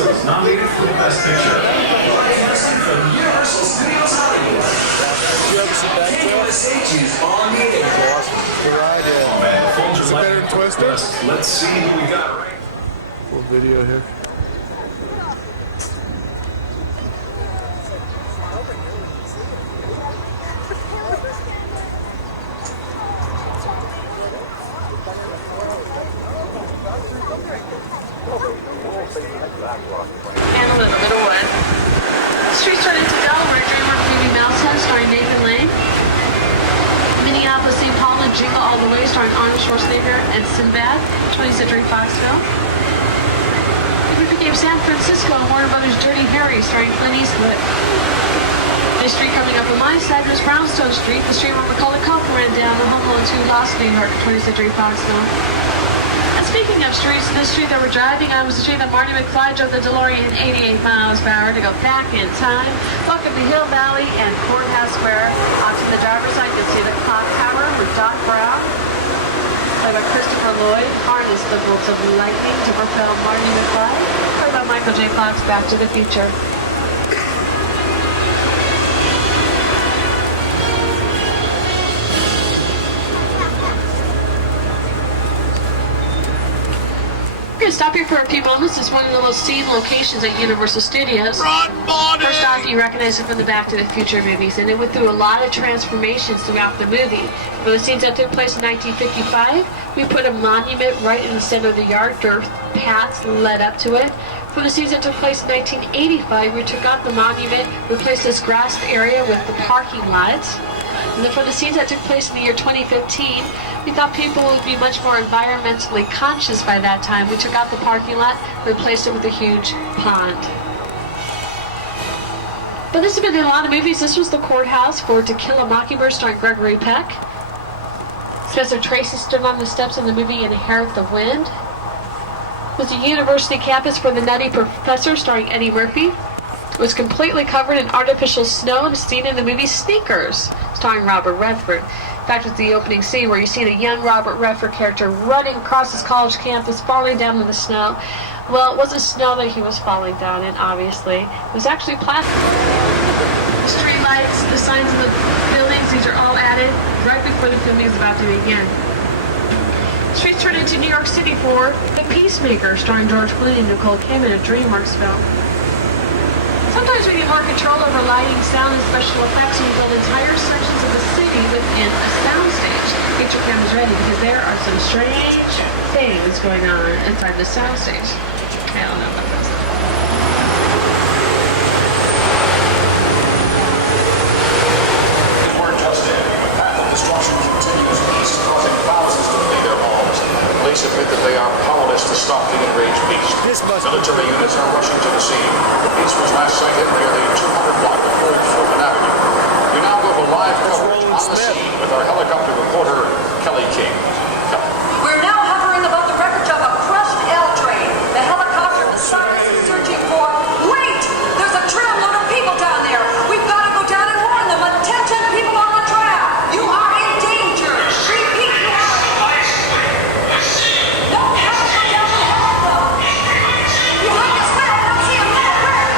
also was nominated for the Best Picture. Broadcasting from Universal Studios Hollywood. Did you ever see Backlot? KUSH is on the air. Awesome. The ride, yeah. Oh man, Folger, Is it better than Twister? let's see who we got right. Little video here. Handle it a little one. Streets Run into Delaware, DreamWorks movie Mousehead, starring Nathan Lane. Minneapolis, St. Paul, and Jingle All the Way, starring Arnold Schwarzenegger and Sinbad, 20th Century Fox film. The movie game San Francisco and Warner Brothers' Dirty Harry, starring Clint Eastwood. This street coming up on my side was Brownstone Street, the street where Macaulay Culkin ran down the Home Alone 2 Lost New York, 20th Century Fox film. And speaking of streets, this street that we're driving on was the street that Marty McFly drove the DeLorean 88 miles per hour to go back in time. Welcome to Hill Valley and Courthouse Square. Off to the driver's side, you'll see the clock tower with Doc Brown, played by Christopher Lloyd, harnessed the bolts of lightning to propel Marty McFly, played by Michael J. Fox, Back to the Future. We're going to stop here for a few moments. It's one of the most seen locations at Universal Studios. First off, you recognize it from the Back to the Future movies, and it went through a lot of transformations throughout the movie. For the scenes that took place in 1955, we put a monument right in the center of the yard. Dirt paths led up to it. For the scenes that took place in 1985, we took out the monument, replaced this grassed area with the parking lots. And then for the scenes that took place in the year 2015, we thought people would be much more environmentally conscious by that time. We took out the parking lot, replaced it with a huge pond. But this has been in a lot of movies. This was the courthouse for To Kill a Mockingbird, starring Gregory Peck. Spencer Tracy stood on the steps in the movie Inherit the Wind. It was a university campus for The Nutty Professor, starring Eddie Murphy. It was completely covered in artificial snow and seen in the movie Sneakers, starring Robert Redford. In fact, it's the opening scene where you see a young Robert Redford character running across his college campus, falling down in the snow. Well, it wasn't snow that he was falling down in, obviously. It was actually plastic. The street lights, the signs of the buildings, these are all added right before the filming is about to begin. Streets turned into New York City for The Peacemaker, starring George Clooney and Nicole Kidman, a DreamWorks film. Sometimes we get more control over lighting, sound, and special effects when we build entire sections of the city within a soundstage. Get your cameras ready because there are some strange things going on inside the soundstage. I don't know about this. We're just in. The path of destruction continues east, causing thousands to flee their homes. Police admit that they are powerless to stop the enraged beast. Military units are rushing to the scene. The beast was last sighted nearly 200 block of Old Fulton Avenue. We now go to live coverage on the scene with our helicopter reporter, Kelly King. Kelly. We're now hovering above the wreckage of a crushed L train. The helicopter beside us is searching for... Wait! There's a tram load of people down there. We've got to go down and warn them. Attention, people on the tram. You are in danger. Repeat, you are... No, have to go down and help them. Behind us, well, I don't see a man. Where?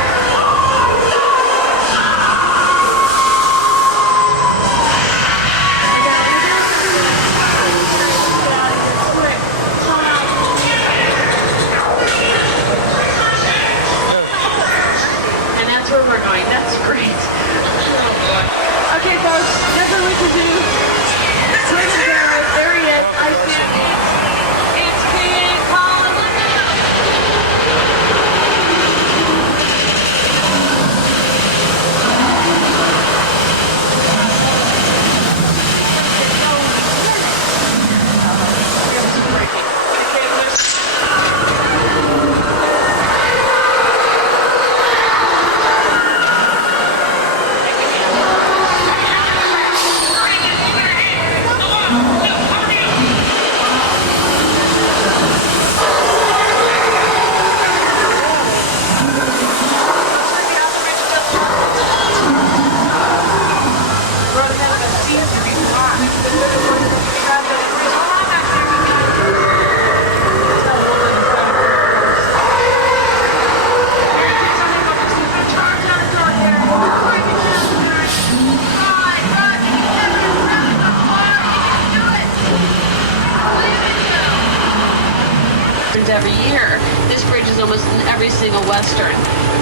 every single Western.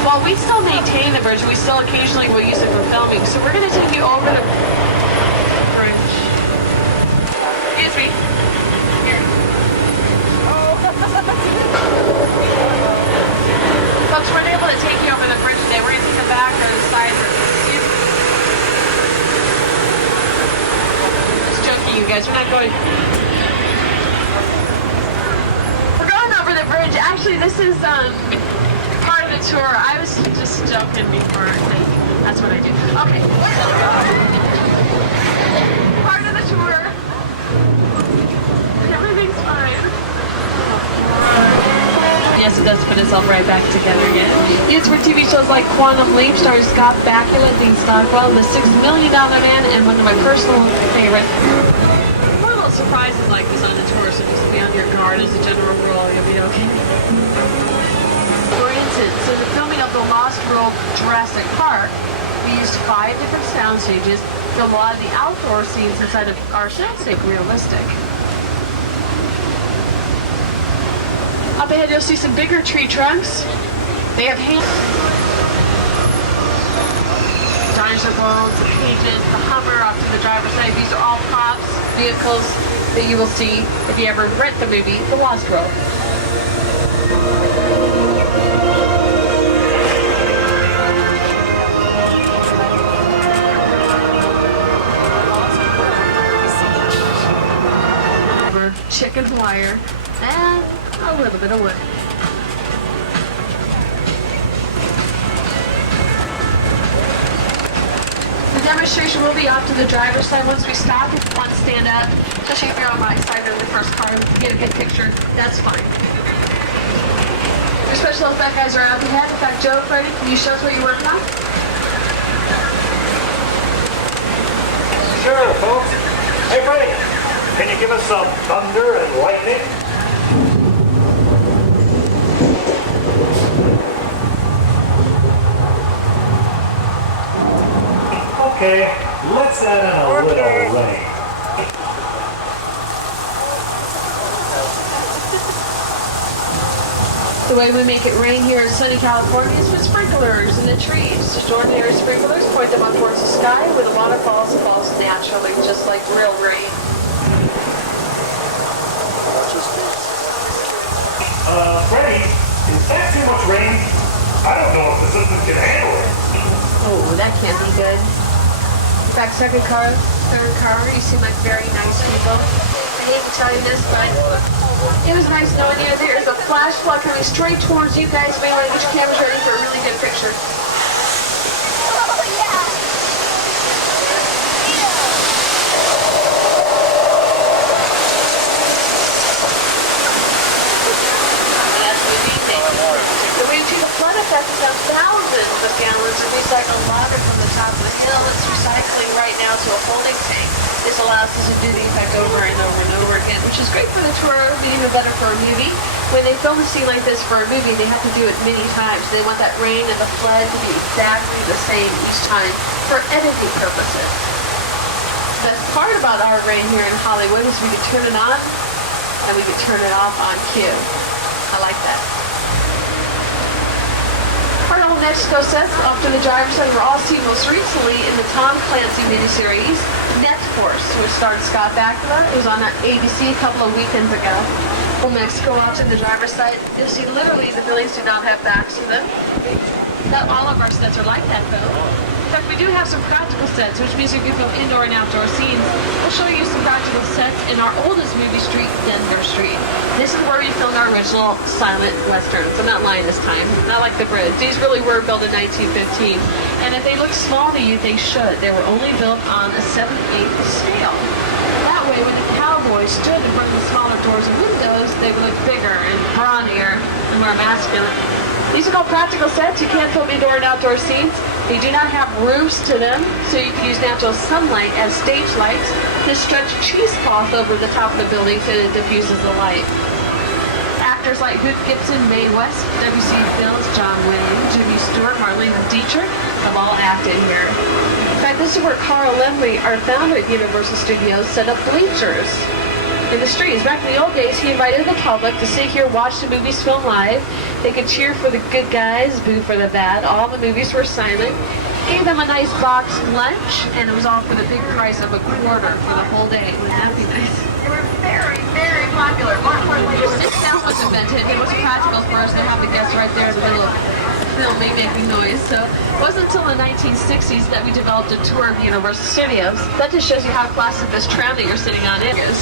While we still maintain the bridge, we still occasionally will use it for filming. So we're going to take you over the bridge. Excuse me. Here. Folks, we're able to take you over the bridge today. We're going to take the back or the side. Just joking, you guys. We're not going. We're going over the bridge. Actually, this is part of the tour. I was just joking before. That's what I do. Okay. Part of the tour. Everything's fine. Yes, it does put itself right back together again. It's for TV shows like Quantum Leap, starring Scott Bakula, Dean Stockwell, The $6 Million Man, and one of my personal favorites. One little surprises like this on the tour, so just be on your guard as a general rule, you'll be okay. For instance, in the filming of The Lost World Jurassic Park, we used 5 different sound stages to film a lot of the outdoor scenes inside of our soundstage realistic. Up ahead, you'll see some bigger tree trunks. They have dinosaur bones, the cages, the Hummer off to the driver's side. These are all props, vehicles that you will see if you ever rent the movie, The Lost World. Chicken wire and a little bit of wood. The demonstration will be off to the driver's side. Once we stop, if you want to stand up, especially if you're on my side of the first car, get a good picture, that's fine. Your special effect guys are out ahead. In fact, Joe, Freddie, can you show us what you're working on? Sure, folks. Hey, Freddie, can you give us some thunder and lightning? Okay, let's add in a little rain. The way we make it rain here in sunny California is with sprinklers in the trees. Just ordinary sprinklers, point them up towards the sky where the water falls naturally, just like real rain. Freddie, is that too much rain? I don't know if the system can handle it. Oh, that can't be good. In fact, third car, you seem like very nice people. I hate to tell you this, but it was nice knowing you. There's a flash flood coming straight towards you guys. May want to get your cameras ready for a really good picture. The way to the flood effect is that thousands of gallons of recycled water from the top of the hill. It's recycling right now to a holding tank. This allows us to do the effect over and over and over again, which is great for the tour, but even better for a movie. When they film a scene like this for a movie, they have to do it many times. They want that rain and the flood to be exactly the same each time for editing purposes. The part about our rain here in Hollywood is we can turn it on and we can turn it off on cue. I like that. Our old Mexico sets off to the driver's side were all seen most recently in the Tom Clancy miniseries, Net Force, which starred Scott Bakula. It was on ABC a couple of weekends ago. From Mexico off to the driver's side, you'll see literally the buildings do not have backs to them. Not all of our sets are like that though. In fact, we do have some practical sets, which means we can film indoor and outdoor scenes. We'll show you some practical sets in our oldest movie street, Denver Street. This is where we filmed our original silent westerns. I'm not lying this time. Not like the bridge. These really were built in 1915. And if they look small to you, they should. They were only built on a 7/8 scale. That way, when the cowboys stood in front of the smaller doors and windows, they would look bigger and brawnier and more masculine. These are called practical sets. You can't film indoor and outdoor scenes. They do not have roofs to them, so you can use natural sunlight as stage lights to stretch cheesecloth over the top of the building so it diffuses the light. Actors like Hoot Gibson, Mae West, W.C. Fields, John Williams, Jimmy Stewart, Marlene Dietrich have all acted here. In fact, this is where Carl Lemley, our founder at Universal Studios, set up bleachers. in the streets. Back in the old days, he invited the public to sit here, watch the movies film live. They could cheer for the good guys, boo for the bad. All the movies were silent. Gave them a nice boxed lunch, and it was all for the big price of $1 for the whole day. Wouldn't that be nice? They were very, very popular. This sound was invented. It was practical for us to have the guests right there in the middle of filming, making noise. So it wasn't until the 1960s that we developed a tour of Universal Studios. That just shows you how classic this tram that you're sitting on is.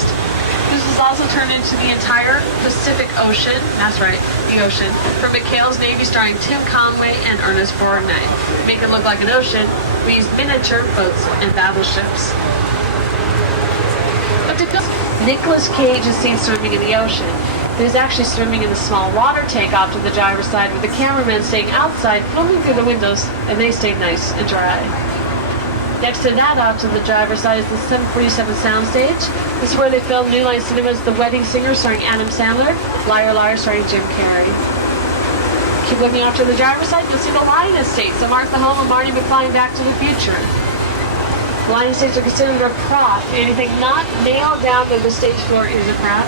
This is also turned into the entire Pacific Ocean. That's right, the ocean. From McHale's Navy, starring Tim Conway and Ernest Borgnine. To make it look like an ocean, we used miniature boats and battleships. But to film, Nicolas Cage is seen swimming in the ocean. He was actually swimming in the small water tank off to the driver's side, with the cameraman staying outside, filming through the windows, and they stayed nice and dry. Next to that, off to the driver's side, is the 747 soundstage. This is where they filmed New Line Cinema's The Wedding Singer, starring Adam Sandler, Liar Liar, starring Jim Carrey. Keep looking off to the driver's side, you'll see the Lion Estates, the Martha home of Marty McFly in Back to the Future. The Lion Estates are considered a prop. Anything not nailed down to the stage floor is a prop.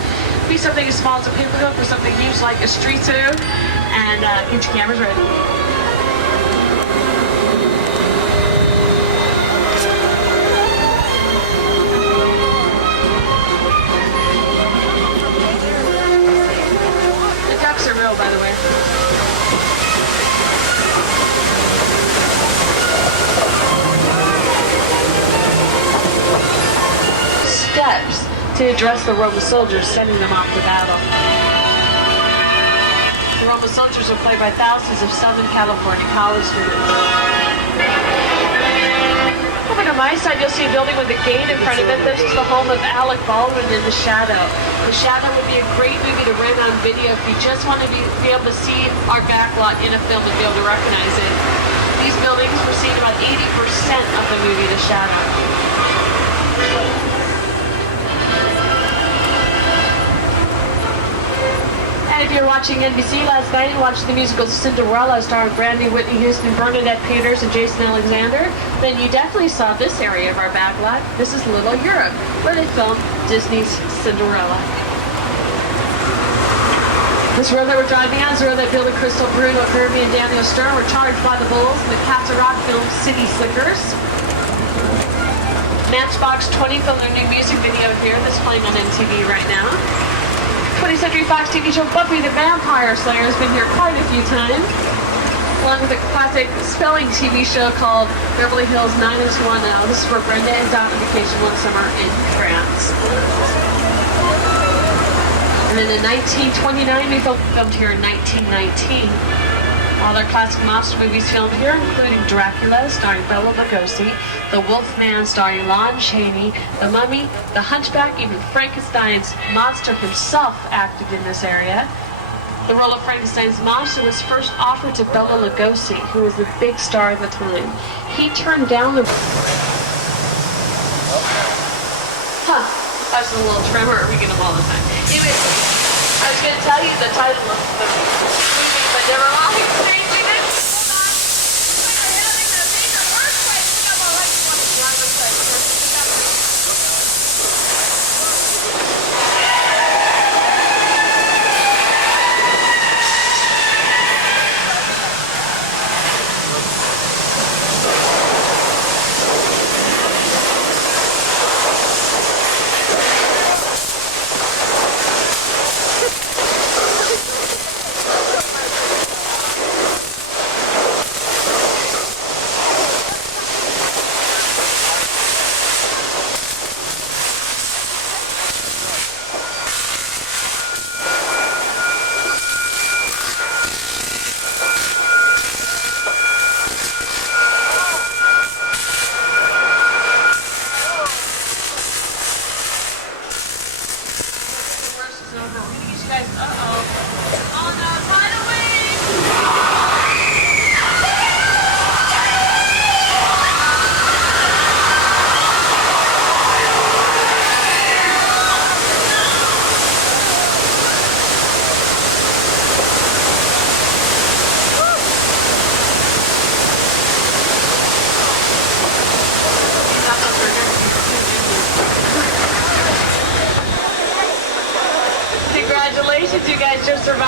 Be something as small as a paper hook or something huge like a street zoo, and get your cameras ready. Are real, by the way. Steps to address the Roman soldiers, sending them off to battle. The Roman soldiers were played by thousands of Southern California college students. Over to my side, you'll see a building with a gate in front of it. This is the home of Alec Baldwin in The Shadow. The Shadow would be a great movie to rent on video if you just want to be able to see our backlot in a film and be able to recognize it. These buildings were seen about 80% of the movie The Shadow. And if you're watching NBC last night and watched the musical Cinderella starring Brandy, Whitney Houston, Bernadette Peters, and Jason Alexander, then you definitely saw this area of our backlot. This is Little Europe, where they filmed Disney's Cinderella. This road that we're driving on is the road that Billy Crystal, Bruno Kirby, and Daniel Stern were charged by the Bulls in the Cats Rock film City Slickers. Matchbox 20 filmed their new music video here that's playing on MTV right now. 20th Century Fox TV show Buffy the Vampire Slayer has been here quite a few times, along with a classic spelling TV show called Beverly Hills 90210. This is where Brenda is out on vacation one summer in France. And then in 1929, we filmed here in 1919. All their classic monster movies filmed here, including Dracula, starring Bela Lugosi, The Wolfman, starring Lon Chaney, The Mummy, The Hunchback, even Frankenstein's monster himself acted in this area. The role of Frankenstein's monster was first offered to Bela Lugosi, who was the big star at the time. He turned down the... That's a little tremor. We get them all the time. Anyway, I was going to tell you the title of the movie, but never mind. Seriously, this? We're having a major earthquake. We got more like one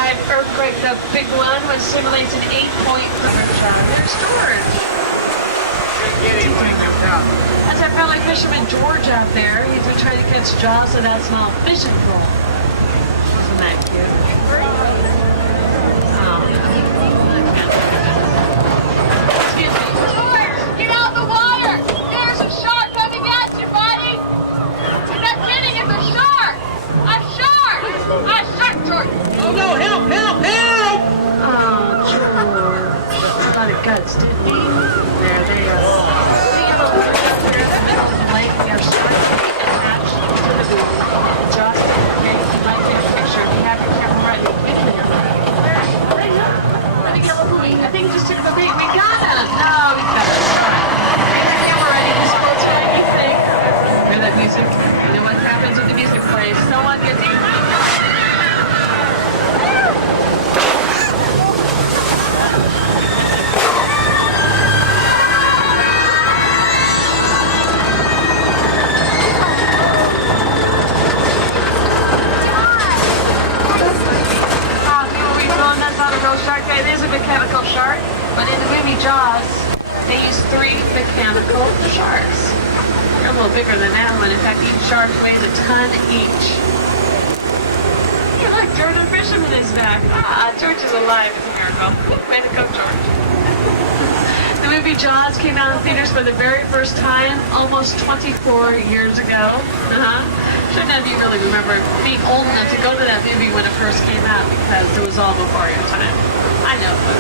5 earthquake, the big one, which simulates an 8-point There's George. That's our fellow fisherman George out there. He's been trying to catch jaws with that small fishing pole. Isn't that cute? Oh, excuse me. George, get out of the water! There's a shark coming at you, buddy! I'm not kidding, it's a shark! A shark! A shark, George! Oh no, help, help, help! Oh, George. A lot of guts, didn't he? There they are. We have a lake up there in the middle of the lake. We have sharks attached to the boat. Just okay, you might take a picture if you have your camera ready. Where'd he go? I think he just took the bait. We got him! No, we got him. Get your camera ready. This boat's going to be safe. Hear that music? You know what happens when the music plays? Someone gets eaten. Shark. It is a mechanical shark, but in the movie Jaws, they use 3 mechanical sharks. They're a little bigger than that one. In fact, each shark weighs a ton each. Hey, look, George the fisherman is back. Ah, George is alive. It's a miracle. Way to go, George. The movie Jaws came out in theaters for the very first time almost 24 years ago. Sure none of you really remember being old enough to go to that movie when it first came out because it was all before your time. I know, but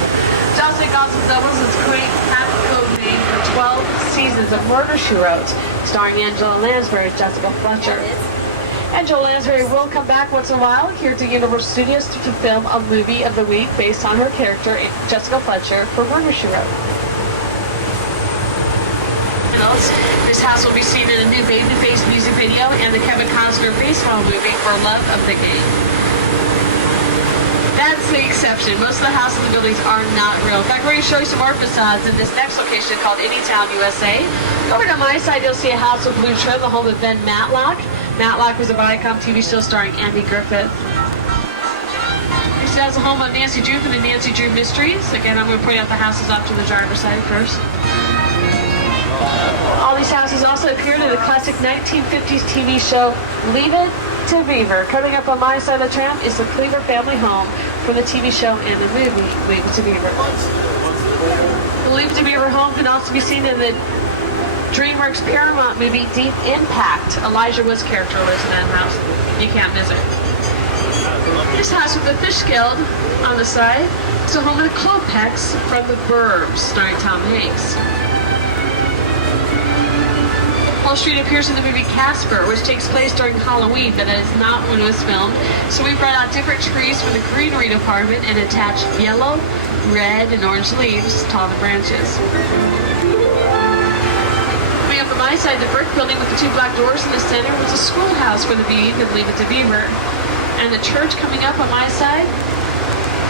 Jaws and Gossip Doubles is quaint, happy code name for 12 seasons of Murder, She Wrote, starring Angela Lansbury as Jessica Fletcher. Angela Lansbury will come back once in a while here to Universal Studios to film a movie of the week based on her character, Jessica Fletcher, for Murder, She Wrote. This house will be seen in a new Babyface music video and the Kevin Costner baseball movie for Love of the Game. That's the exception. Most of the houses and buildings are not real. In fact, we're going to show you some more facades in this next location called Anytown, USA. Over to my side, you'll see a house with blue trim, the home of Ben Matlock. Matlock was a Viacom TV show starring Andy Griffith. This has a home of Nancy Drew from the Nancy Drew Mysteries. Again, I'm going to point out the houses off to the driver's side first. All these houses also appeared in the classic 1950s TV show Leave It to Beaver. Coming up on my side of the tram is the Cleaver family home from the TV show and the movie Leave It to Beaver. The Leave It to Beaver home can also be seen in the DreamWorks Paramount movie Deep Impact. Elijah Wood's character lives in that house. You can't miss it. This house with the fish scaled on the side is the home of the Klopeks from The Burbs, starring Tom Hanks. Wall Street appears in the movie Casper, which takes place during Halloween, but that is not when it was filmed. So we brought out different trees from the greenery department and attached yellow, red, and orange leaves to all the branches. Coming up on my side, the brick building with the 2 black doors in the center was a schoolhouse for the Bees and Leave It to Beaver. And the church coming up on my side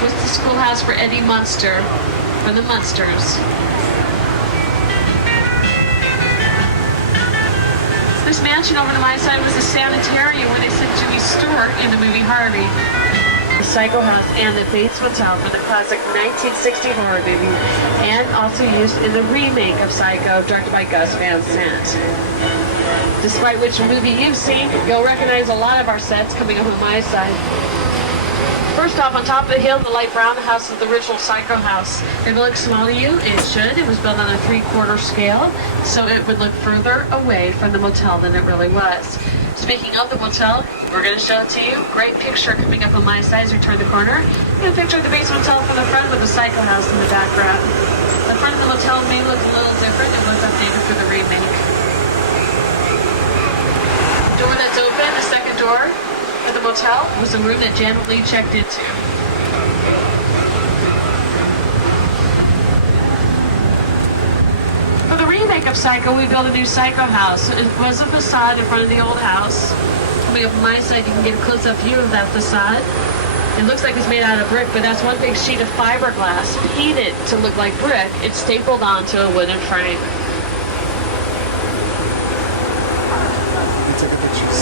was the schoolhouse for Eddie Munster from the Munsters. This mansion over to my side was a sanitarium where they sent Jimmy Stewart in the movie Harvey. The Psycho House and the Bates Motel for the classic 1960 horror movie, and also used in the remake of Psycho directed by Gus Van Sant. Despite which movie you've seen, you'll recognize a lot of our sets coming up on my side. First off, on top of the hill, the light brown house is the original Psycho house. If it looks small to you, it should. It was built on a 3/4 scale, so it would look further away from the motel than it really was. Speaking of the motel, we're going to show it to you. Great picture coming up on my side as we turn the corner. And a picture of the Bates Motel from the front with the Psycho house in the background. The front of the motel may look a little different. It was updated for the remake. The door that's open, the second door at the motel, was the room that Janet Leigh checked into. For the remake of Psycho, we built a new Psycho house. It was a facade in front of the old house. Coming up on my side, you can get a close-up view of that facade. It looks like it's made out of brick, but that's one big sheet of fiberglass painted to look like brick. It's stapled onto a wooden frame. We took a picture.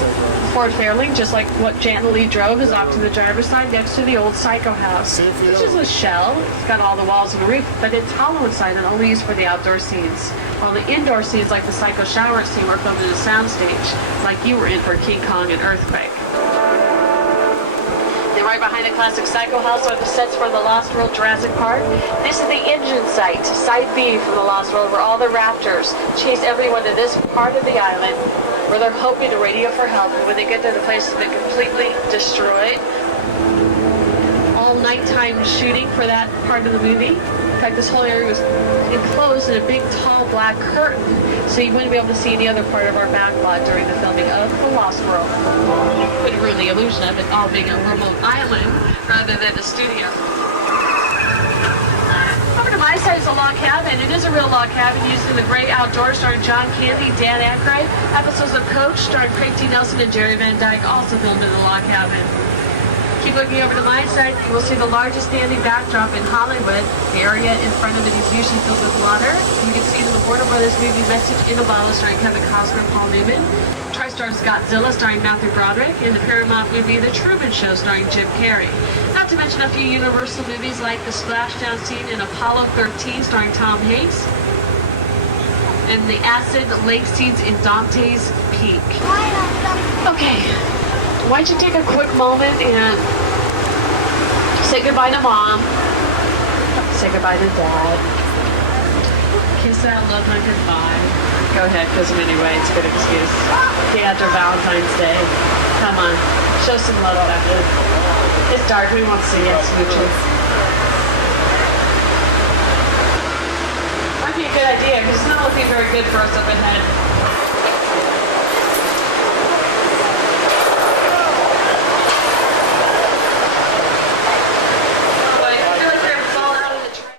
Ford Fairlane, just like what Jan and Lee drove, is off to the driver's side next to the old Psycho house, which is a shell. It's got all the walls and the roof, but it's hollow inside and only used for the outdoor scenes. While the indoor scenes, like the Psycho shower scene, were filmed in a soundstage, like you were in for King Kong and Earthquake. Then right behind the classic Psycho house are the sets for the Lost World Jurassic Park. This is the engine site, Site B from the Lost World, where all the raptors chase everyone to this part of the island, where they're hoping to radio for help, and when they get there, the place has been completely destroyed. All nighttime shooting for that part of the movie. In fact, this whole area was enclosed in a big, tall, black curtain, so you wouldn't be able to see any other part of our backlot during the filming of The Lost World. It would ruin the illusion of it all being a remote island rather than a studio. Over to my side is a log cabin. It is a real log cabin used in The Great Outdoors, starring John Candy, Dan Aykroyd. Episodes of Coach, starring Craig T. Nelson and Jerry Van Dyke, also filmed in the log cabin. Keep looking over to my side, you will see the largest standing backdrop in Hollywood. The area in front of it is usually filled with water. You can see the Warner Brothers movie Message in a Bottle, starring Kevin Costner and Paul Newman. TriStar's Godzilla, starring Matthew Broderick, and the Paramount movie The Truman Show, starring Jim Carrey. Not to mention a few Universal movies like the splashdown scene in Apollo 13, starring Tom Hanks, and the acid lake scenes in Dante's Peak. Okay, why don't you take a quick moment and say goodbye to Mom, say goodbye to Dad, kiss that loved one goodbye. Go ahead, kiss him anyway, it's a good excuse. Day after Valentine's Day. Come on, show some love after. It's dark, we won't see it, smooches. Might be a good idea, because it's not looking very good for us up ahead.